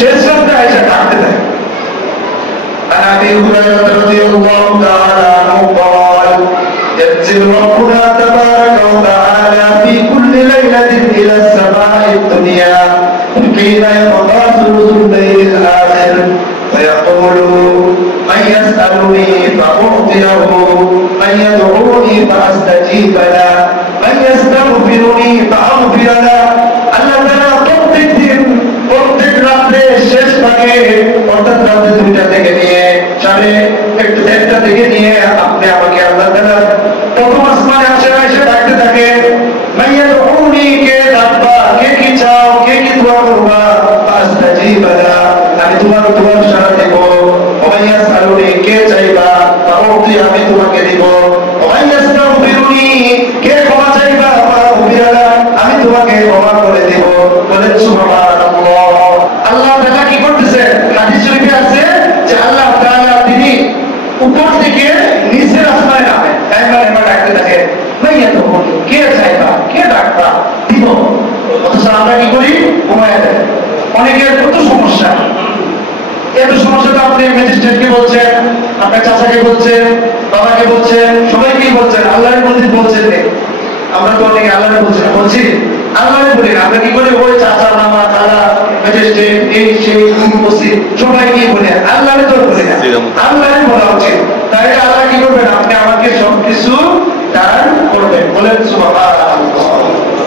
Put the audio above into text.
শেষ রাতে এসে ডাকতে দেয়। عن ابي هريره رضي الله تعالى عنه قال ينزل ربنا تبارك وتعالى في كل ليله الى السماء الدنيا حين يقضى ثلث الليل الاخر فيقول من يسالني فاعطيه من يدعوني فاستجيب له من يستغفرني فاغفر له আল্লাহ তাআলা প্রত্যেক রাতে শেষ ভাগে অর্থাৎ রাতে 2টা থেকে নিয়ে 1:30 থেকে নিয়ে আপনি আমাকে আল্লাহ তাআলা প্রথম আসমানে এসে ডাকতে থাকে। মাইয়া দুউনি, কে ডাকবা, কে কি চাও, কে কি দোয়া করবা, ফাস্তাজিব লা, আমি তোমার দোয়ার সাড়া দেব। ওমাইয়া সালুনি, কে চাইবা, তাওতি আমি তোমাকে দেব। ওমাইয়া ইস্তাগফিরুনি, কে ক্ষমা চাইবা, ফাগফির লা, আমি তোমাকে ক্ষমা করে দেব। বলেন সুবহানাল্লাহ। আল্লাহ তাআলা কি করতেছে? হাদিস শরীফে আছে যে আল্লাহ তাআলা তিনি উপর থেকে নিচের আসমানে নামে একবার ডাকতে থাকে, মাইয়া তো বলি, কে চাইবা, কে ডাকবা, দিব। অথচ আমরা কি করি? ঘুমায় দেয়। অনেকের কত সমস্যা, এত সমস্যা তো আপনি ম্যাজিস্ট্রেটকে বলছেন, আপনার চাচাকে বলছেন, বাবাকে বলছেন, সবাইকেই বলছেন, আল্লাহর প্রতি বলছেন। আমরা তো অনেকে আল্লাহরে বলছি, আল্লাহরে বলি না। আমরা কি করি? ওই চাচা, মামা, খালা, ম্যাজিস্ট্রেট, এই সেই উপস্থিত সবাইকে বলি, আল্লাহরে তো বলি না। আল্লাহরে বলা উচিত। তাই আল্লাহ কি করবেন? আপনি আমাকে সবকিছু দান করবেন। বলেন সুবহানাল্লাহ।